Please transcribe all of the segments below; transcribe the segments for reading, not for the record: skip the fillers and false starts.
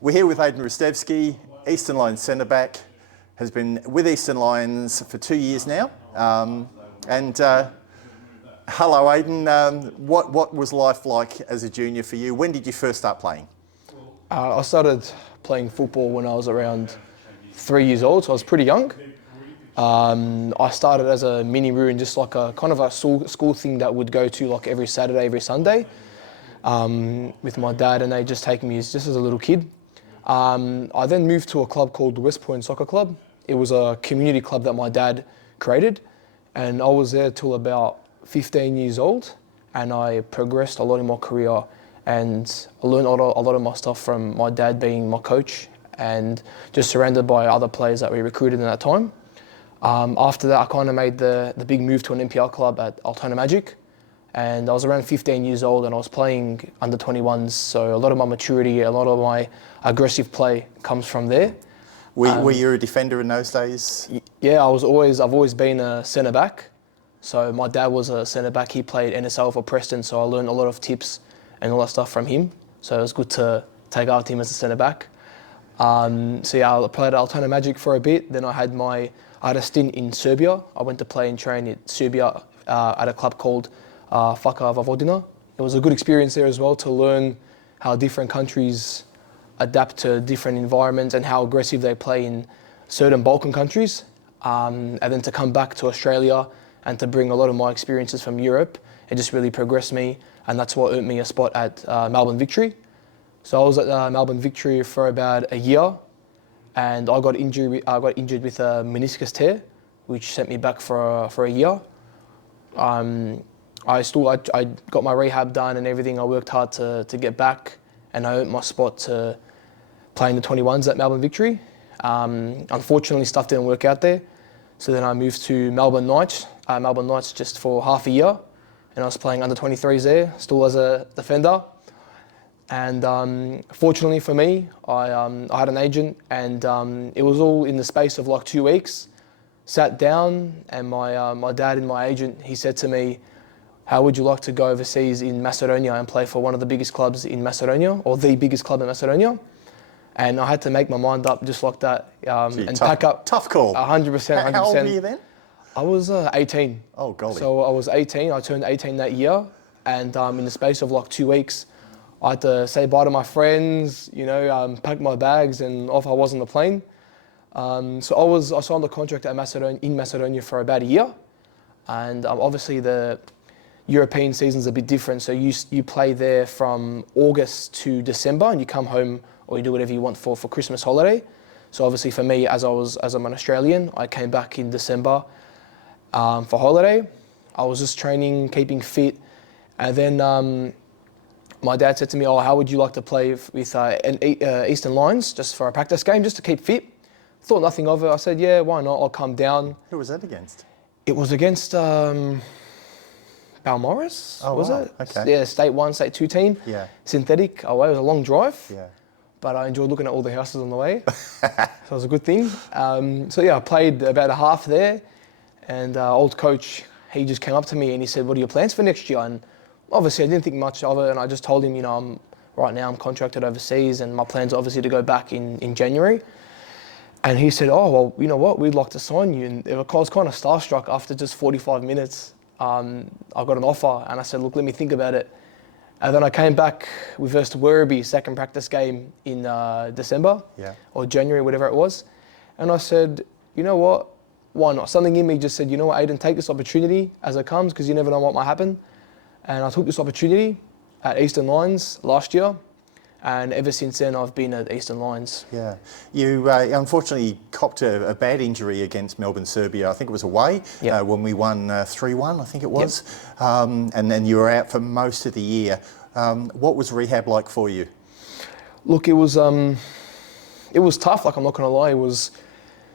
We're here with Aiden Ristevski, Eastern Lions centre-back, has been with Eastern Lions for 2 years now. Hello Aiden, what was life like as a junior for you? When did you first start playing? I started playing football when I was around 3 years old, so I was pretty young. I started as a mini roo and just like a kind of a school thing that would go to like every Saturday, every Sunday with my dad, and they just take me just as a little kid. I then moved to a club called West Point Soccer Club. It was a community club that my dad created, and I was there till about 15 years old, and I progressed a lot in my career, and I learned a lot of my stuff from my dad being my coach and just surrounded by other players that we recruited in that time. After that, I kind of made the big move to an NPL club at Altona Magic, and I was around 15 years old and I was playing under 21s, so a lot of my maturity, a lot of my aggressive play comes from there. Were you a defender in those days? Yeah, I've always been a centre back. So my dad was a centre back. He played NSL for Preston, so I learned a lot of tips and all that stuff from him. So it was good to take after him as a centre back. So yeah, I played at Altona Magic for a bit. Then I had a stint in Serbia. I went to play and train in Serbia at a club called Faka Vojvodina. It was a good experience there as well to learn how different countries adapt to different environments and how aggressive they play in certain Balkan countries. And then to come back to Australia and to bring a lot of my experiences from Europe, it just really progressed me, and that's what earned me a spot at Melbourne Victory. So I was at Melbourne Victory for about a year, and I got injured with a meniscus tear, which sent me back for a year. I got my rehab done and everything. I worked hard to get back, and I earned my spot to play in the 21s at Melbourne Victory. Unfortunately, stuff didn't work out there. So then I moved to Melbourne Knights just for half a year, and I was playing under 23s there, still as a defender. And fortunately for me, I had an agent, and it was all in the space of like 2 weeks. Sat down, and my dad and my agent, he said to me, "How would you like to go overseas in Macedonia and play for one of the biggest clubs in Macedonia, or the biggest club in Macedonia?" And I had to make my mind up just like that, pack up. Tough call. 100%. How old were you then? I was 18. Oh, golly. So I was 18. I turned 18 that year, and in the space of like 2 weeks, I had to say bye to my friends, pack my bags, and off I was on the plane. So I signed a contract in Macedonia for about a year, and obviously the European season's a bit different. So you play there from August to December, and you come home or you do whatever you want for Christmas holiday. So obviously for me, as I'm an Australian, I came back in December for holiday. I was just training, keeping fit, and then my dad said to me, "Oh, how would you like to play with Eastern Lions just for a practice game, just to keep fit?" Thought nothing of it. I said, "Yeah, why not? I'll come down." Who was that against? It was against Balmoras, was it? Okay. Yeah, State 1, State 2 team. Yeah. Synthetic away. It was a long drive. Yeah. But I enjoyed looking at all the houses on the way. So it was a good thing. So yeah, I played about a half there, and old coach, he just came up to me and he said, "What are your plans for next year?" And obviously I didn't think much of it, and I just told him, right now I'm contracted overseas, and my plans are obviously to go back in January. And he said, "Oh, well, you know what, we'd like to sign you." And I was kind of starstruck after just 45 minutes. I got an offer, and I said, "Look, let me think about it." And then I came back, we versed Werribee, second practice game in December or January, whatever it was. And I said, "You know what, why not?" Something in me just said, "You know what, Aiden, take this opportunity as it comes, because you never know what might happen." And I took this opportunity at Eastern Lions last year. And ever since then, I've been at Eastern Lions. Yeah. You unfortunately copped a bad injury against Melbourne, Serbia. I think it was away when we won 3-1, I think it was. Yep. And then you were out for most of the year. What was rehab like for you? Look, it was tough. Like, I'm not going to lie. It was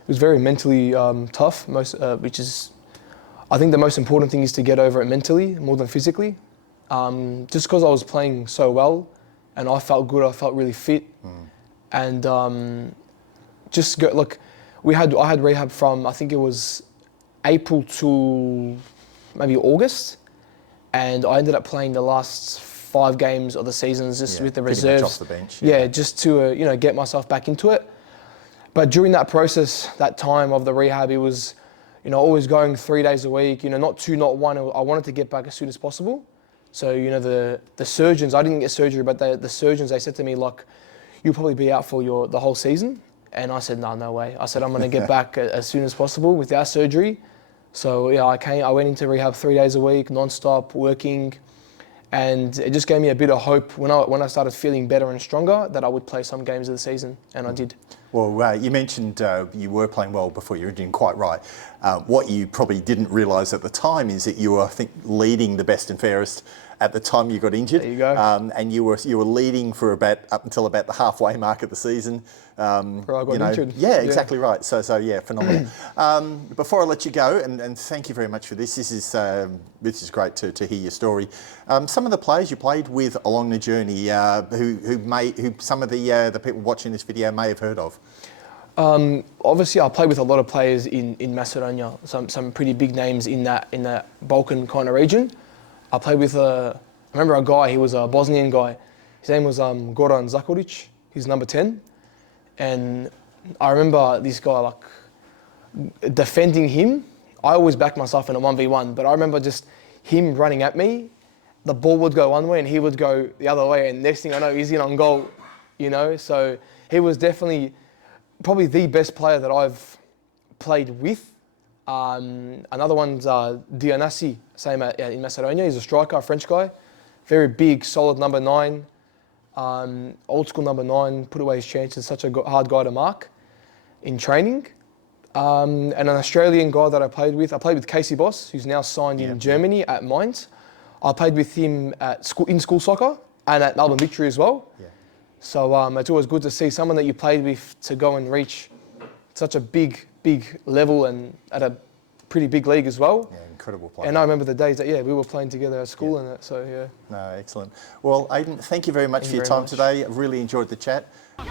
very mentally tough, which is, I think the most important thing is to get over it mentally more than physically. Just because I was playing so well, and I felt good, I felt really fit, and I had rehab from, I think it was April to maybe August, and I ended up playing the last 5 games of the seasons just with the pretty reserves. much off the bench. Yeah, just to get myself back into it. But during that process, that time of the rehab, it was, always going 3 days a week. Not 2, not 1. I wanted to get back as soon as possible. So the surgeons, I didn't get surgery, but the surgeons, they said to me like, you'll probably be out for the whole season. And I said, no way. I said, I'm going to get back as soon as possible without surgery. So I went into rehab 3 days a week, non-stop, working. And it just gave me a bit of hope when I started feeling better and stronger that I would play some games of the season, and I did. Well, you mentioned you were playing well before you were injured, quite right. What you probably didn't realise at the time is that you were, I think, leading the best and fairest at the time you got injured. There you go. And you were leading for up until about the halfway mark of the season. Where I got injured. Yeah, exactly right. So yeah, phenomenal. Before I let you go, and thank you very much for this. This is great to hear your story. Some of the players you played with along the journey, who some of the people watching this video may have heard of. Obviously, I played with a lot of players in Macedonia. Some pretty big names in that Balkan kind of region. I played with I remember a guy. He was a Bosnian guy. His name was Goran Zakoric. He's number 10. And I remember this guy, like, defending him. I always backed myself in a 1v1, but I remember just him running at me. The ball would go one way and he would go the other way, and next thing I know, he's in on goal, So he was definitely probably the best player that I've played with. Another one's Dianasi, same in Macedonia. He's a striker, a French guy. Very big, solid number 9. Old school number 9, put away his chances, such a hard guy to mark in training. And an Australian guy that I played with Casey Boss, who's now signed in Germany at Mainz. I played with him in school soccer and at Melbourne Victory as well. Yeah. So it's always good to see someone that you played with to go and reach such a big level and at a pretty big league as well. Yeah, incredible player. And I remember the days that we were playing together at school and that. So yeah. No, excellent. Well, Aiden, thank you very much for your time today. I really enjoyed the chat. Yes,